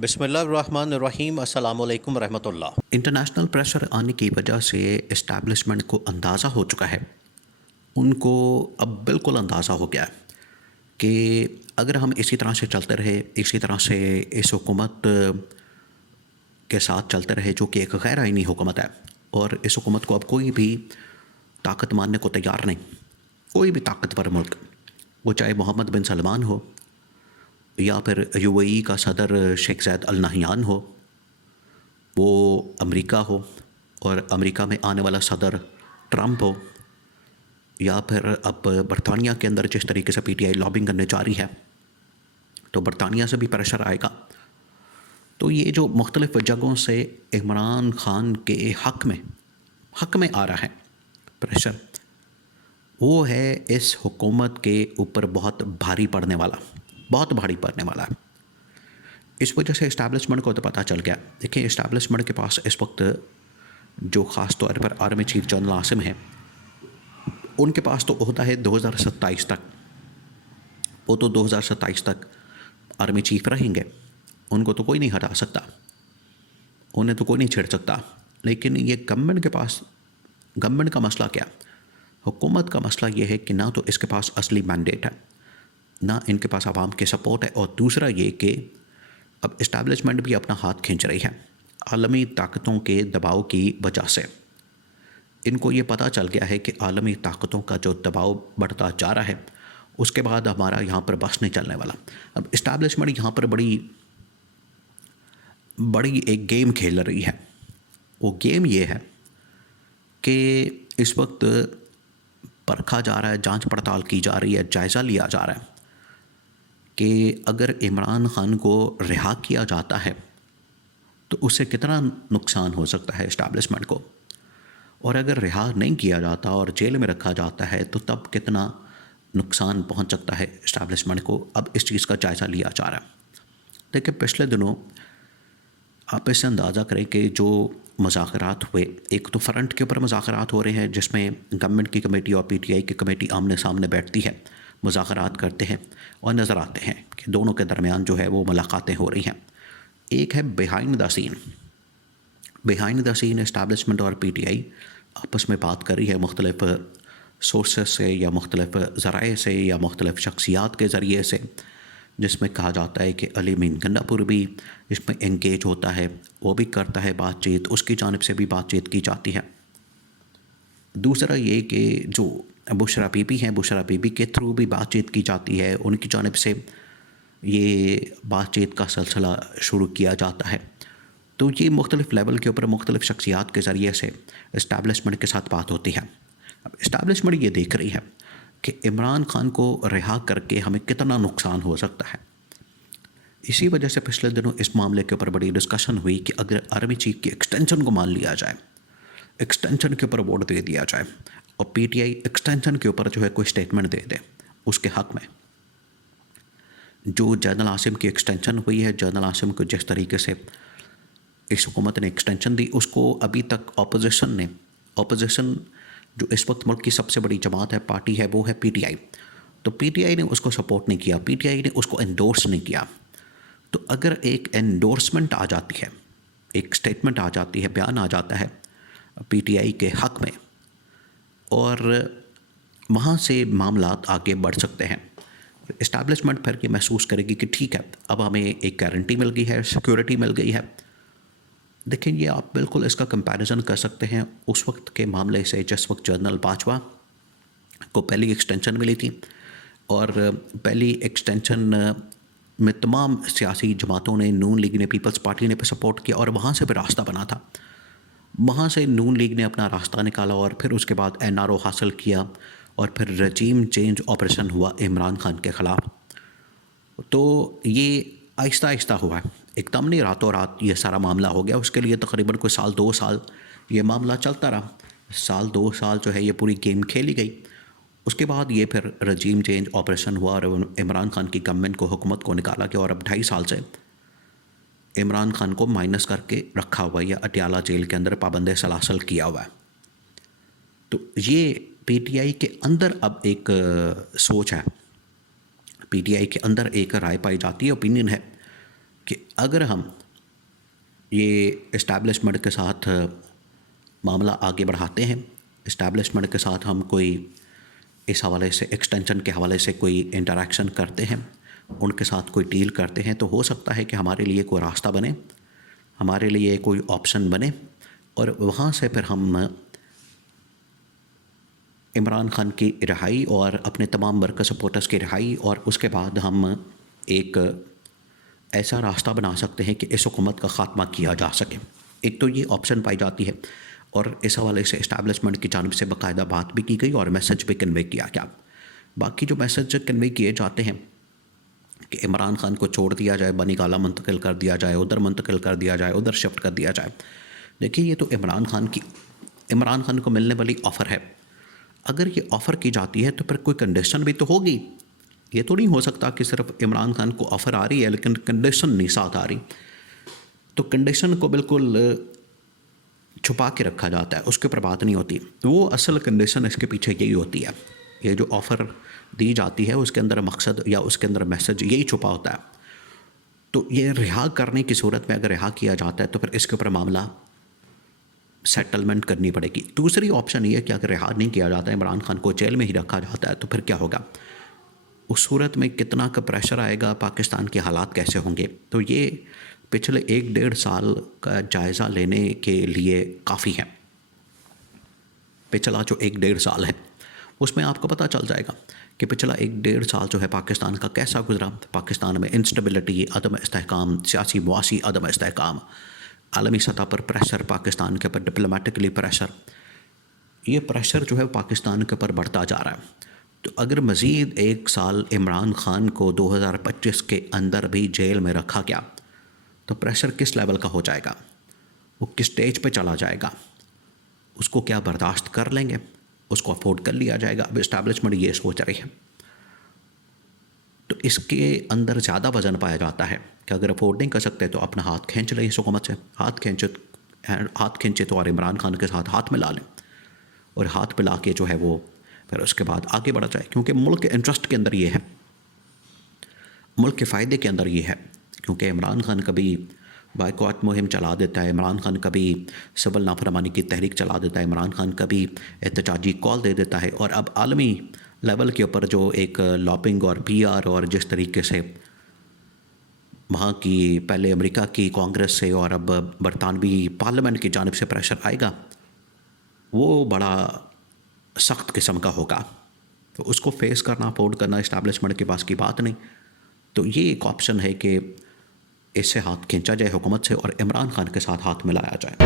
बिस्मिल्लाहिर्रहमानिर्रहीम अस्सलामु अलैकुम रहमतुल्लाह। इंटरनेशनल प्रेशर आने की वजह से इस्टेब्लिशमेंट को अंदाज़ा हो चुका है। उनको अब बिल्कुल अंदाज़ा हो गया है कि अगर हम इसी तरह से चलते रहे, इसी तरह से इस हुकूमत के साथ चलते रहे जो कि एक गैर आइनी हुकूमत है, और इस हुकूमत को अब कोई भी ताकत मानने को तैयार नहीं। कोई भी ताकतवर मुल्क, वो चाहे मोहम्मद बिन सलमान हो या फिर यूएई का सदर शेख ज़ायद अल नहयान हो, वो अमेरिका हो और अमेरिका में आने वाला सदर ट्रंप हो, या फिर अब बरतानिया के अंदर जिस तरीके से पीटीआई लॉबिंग करने जा रही है, तो बरतानिया से भी प्रेशर आएगा। तो ये जो मुख्तलिफ़ जगहों से इमरान खान के हक़ में आ रहा है प्रेशर, वो है इस हुकूमत के ऊपर बहुत भारी पड़ने वाला है। इस वजह से इस्टेब्लिशमेंट को तो पता चल गया। देखिए, इस्टेब्लिशमेंट के पास इस वक्त जो ख़ास तौर पर आर्मी चीफ जनरल आसिम हैं, उनके पास तो ओहदा है 2027 तक। वो तो 2027 तक आर्मी चीफ रहेंगे, उनको तो कोई नहीं हटा सकता, उन्हें तो कोई नहीं छेड़ सकता। लेकिन ये गवर्नमेंट के पास, गवर्नमेंट का मसला क्या, हुकूमत का मसला ये है कि ना तो इसके पास असली मैंडेट है, ना इनके पास आवाम के सपोर्ट है, और दूसरा ये कि अब इस्टेब्लिशमेंट भी अपना हाथ खींच रही है आलमी ताकतों के दबाव की वजह से। इनको ये पता चल गया है कि आलमी ताकतों का जो दबाव बढ़ता जा रहा है, उसके बाद हमारा यहाँ पर बस नहीं चलने वाला। अब इस्टेब्लिशमेंट यहाँ पर बड़ी एक गेम खेल रही है। वो गेम ये है कि इस वक्त परखा जा रहा है, जांच पड़ताल की जा रही है, जायज़ा लिया जा रहा है कि अगर इमरान खान को रिहा किया जाता है तो उससे कितना नुकसान हो सकता है इस्टेब्लिशमेंट को, और अगर रिहा नहीं किया जाता और जेल में रखा जाता है तो तब कितना नुकसान पहुंच सकता है इस्टेब्लिशमेंट को। अब इस चीज़ का जायज़ा लिया जा रहा है। देखिए, पिछले दिनों आप इससे अंदाज़ा करें कि जो मुज़ाकरात हुए, एक तो फ्रंट के ऊपर मुज़ाकरात हो रहे हैं जिसमें गवर्नमेंट की कमेटी और पीटीआई की कमेटी आमने सामने बैठती है, मुज़ाकरात करते हैं और नज़र आते हैं कि दोनों के दरमियान जो है वो मुलाकातें हो रही हैं। एक है बिहाइंड द सीन इस्टेब्लिशमेंट और पीटीआई आपस में बात कर रही है, मुख्तलिफ सोर्सेस से या मुख्तलिफ ज़राए से या मुख्तलिफ शख्सियात के ज़रिए से, जिसमें कहा जाता है कि अली मीन गंडापुर भी इसमें एंगेज होता है, वो भी करता है बातचीत, उसकी जानिब से भी बातचीत की जाती है। दूसरा ये कि जो बुशरा बीबी हैं, बुशरा बीबी के थ्रू भी बातचीत की जाती है, उनकी जानिब से ये बातचीत का सिलसिला शुरू किया जाता है। तो ये मुख्तलिफ़ लेवल के ऊपर मुख्तलिफ़ शख्सियात के ज़रिए से इस्टेब्लिशमेंट के साथ बात होती है। अब इस्टेब्लिशमेंट ये देख रही है कि इमरान खान को रिहा करके हमें कितना नुकसान हो सकता है। इसी वजह से पिछले दिनों इस मामले के ऊपर बड़ी डिस्कशन हुई कि अगर आर्मी चीफ की एक्सटेंशन को मान लिया जाए, एक्सटेंशन के ऊपर वोट दे दिया जाए और पीटीआई एक्सटेंशन के ऊपर जो है कोई स्टेटमेंट दे दे उसके हक़ में। जो जनरल आसिम की एक्सटेंशन हुई है, जनरल आसिम को जिस तरीके से इस हुकूमत ने एक्सटेंशन दी, उसको अभी तक अपोजिशन जो इस वक्त मुल्क की सबसे बड़ी जमात है, पार्टी है, वो है पीटीआई। तो पीटीआई ने उसको सपोर्ट नहीं किया, पीटीआई ने उसको एंडोर्स नहीं किया। तो अगर एक एंडोर्समेंट आ जाती है, एक स्टेटमेंट आ जाती है, बयान आ जाता है पीटीआई के हक़ में, और वहाँ से मामलात आगे बढ़ सकते हैं। इस्टेब्लिशमेंट फिर ये महसूस करेगी कि ठीक है, अब हमें एक गारंटी मिल गई है, सिक्योरिटी मिल गई है। देखें, ये आप बिल्कुल इसका कंपैरिजन कर सकते हैं उस वक्त के मामले से जिस वक्त जनरल बाजवा को पहली एक्सटेंशन मिली थी, और पहली एक्सटेंशन में तमाम सियासी जमातों ने, नून लीग ने, पीपल्स पार्टी ने सपोर्ट किया, और वहाँ से भी रास्ता बना था। वहाँ से नून लीग ने अपना रास्ता निकाला और फिर उसके बाद एनआरओ हासिल किया, और फिर रजीम चेंज ऑपरेशन हुआ इमरान खान के ख़िलाफ़। तो ये आहिस्ता आहिस्ता हुआ है, एकदम नहीं रातों रात ये सारा मामला हो गया। उसके लिए तकरीबन कोई 1-2 साल ये मामला चलता रहा। 1-2 साल जो है ये पूरी गेम खेली गई। उसके बाद ये फिर रजीम चेंज ऑपरेशन हुआ और इमरान खान की गवर्नमेंट को, हुकूमत को निकाला गया, और अब 2.5 साल से इमरान खान को माइनस करके रखा हुआ है या अटियाला जेल के अंदर पाबंद सलासल किया हुआ है। तो ये पीटीआई के अंदर अब एक सोच है, पीटीआई के अंदर एक राय पाई जाती है, ओपिनियन है कि अगर हम ये इस्टेब्लिशमेंट के साथ मामला आगे बढ़ाते हैं, इस्टेब्लिशमेंट के साथ हम कोई इस हवाले से एक्सटेंशन के हवाले से कोई इंटरेक्शन करते हैं, उनके साथ कोई डील करते हैं, तो हो सकता है कि हमारे लिए कोई रास्ता बने, हमारे लिए कोई ऑप्शन बने और वहाँ से फिर हम इमरान खान की रिहाई और अपने तमाम वर्कर सपोर्टर्स की रिहाई और उसके बाद हम एक ऐसा रास्ता बना सकते हैं कि इस हुकूमत का ख़ात्मा किया जा सके। एक तो ये ऑप्शन पाई जाती है और इस हवाले से इस्टेब्लिशमेंट की जानिब से बाकायदा बात भी की गई और मैसेज भी कन्वे किया गया। बाकी जो मैसेज कन्वे किए जाते हैं कि इमरान खान को छोड़ दिया जाए, बनी गाला मुंतकिल कर दिया जाए, उधर मुंतकिल कर दिया जाए, उधर शिफ्ट कर दिया जाए, देखिए ये तो इमरान खान को मिलने वाली ऑफ़र है। अगर ये ऑफ़र की जाती है तो फिर कोई कंडीशन भी तो होगी। ये तो नहीं हो सकता कि सिर्फ इमरान खान को ऑफ़र आ रही है लेकिन कंडीशन नहीं साथ आ रही। तो कंडीशन को बिल्कुल छुपा के रखा जाता है, उसके ऊपर बात नहीं होती। तो वो असल कंडीशन इसके पीछे यही होती है। ये जो ऑफ़र दी जाती है उसके अंदर मकसद या उसके अंदर मैसेज यही छुपा होता है। तो ये रिहा करने की सूरत में अगर रिहा किया जाता है तो फिर इसके ऊपर मामला सेटलमेंट करनी पड़ेगी। दूसरी ऑप्शन ये है कि अगर रिहा नहीं किया जाता, इमरान खान को जेल में ही रखा जाता है, तो फिर क्या होगा? उस सूरत में कितना का प्रेशर आएगा, पाकिस्तान के हालात कैसे होंगे? तो ये पिछले 1-1.5 साल का जायज़ा लेने के लिए काफ़ी है। पिछला जो 1-1.5 साल है उसमें आपको पता चल जाएगा कि पिछला 1-1.5 साल जो है पाकिस्तान का कैसा गुजरा। पाकिस्तान में इंस्टेबिलिटी, अदम इस्तेहकाम, सियासी मुआशी अदम इस्तेहकाम, आलमी सतह पर प्रेशर, पाकिस्तान के ऊपर डिप्लोमेटिकली प्रेशर, ये प्रेशर जो है पाकिस्तान के ऊपर बढ़ता जा रहा है। तो अगर मज़ीद 1 साल इमरान खान को 2025 के अंदर भी जेल में रखा गया तो प्रेशर किस लेवल का हो जाएगा, वो किस स्टेज पे चला जाएगा, उसको क्या बर्दाश्त कर लेंगे, उसको अफोर्ड कर लिया जाएगा? अब इस्टेब्लिशमेंट ये सोच रही है। तो इसके अंदर ज़्यादा वज़न पाया जाता है कि अगर अफोर्ड नहीं कर सकते तो अपना हाथ खींच लें इस हुकूमत से, हाथ खींचे तो और इमरान खान के साथ हाथ मिला लें और हाथ मिला के जो है वो फिर उसके बाद आगे बढ़ा जाए। क्योंकि मुल्क के इंटरेस्ट के अंदर ये है, मुल्क के फ़ायदे के अंदर ये है। क्योंकि इमरान खान कभी बाइकॉट मुहिम चला देता है, इमरान खान कभी सिविल नाफरमानी की तहरीक चला देता है, इमरान खान कभी एहतजाजी कॉल दे देता है। और अब आलमी लेवल के ऊपर जो एक लॉबिंग और PR और जिस तरीके से वहाँ की पहले अमेरिका की कांग्रेस से और अब बरतानवी पार्लियामेंट की जानिब से प्रेशर आएगा, वो बड़ा सख्त किस्म का होगा। तो उसको फेस करना, अफोर्ड करना इस्टेब्लिशमेंट के पास की बात नहीं। तो ये एक ऑप्शन है कि इससे हाथ खींचा जाए हुकूमत से और इमरान खान के साथ हाथ मिलाया जाए।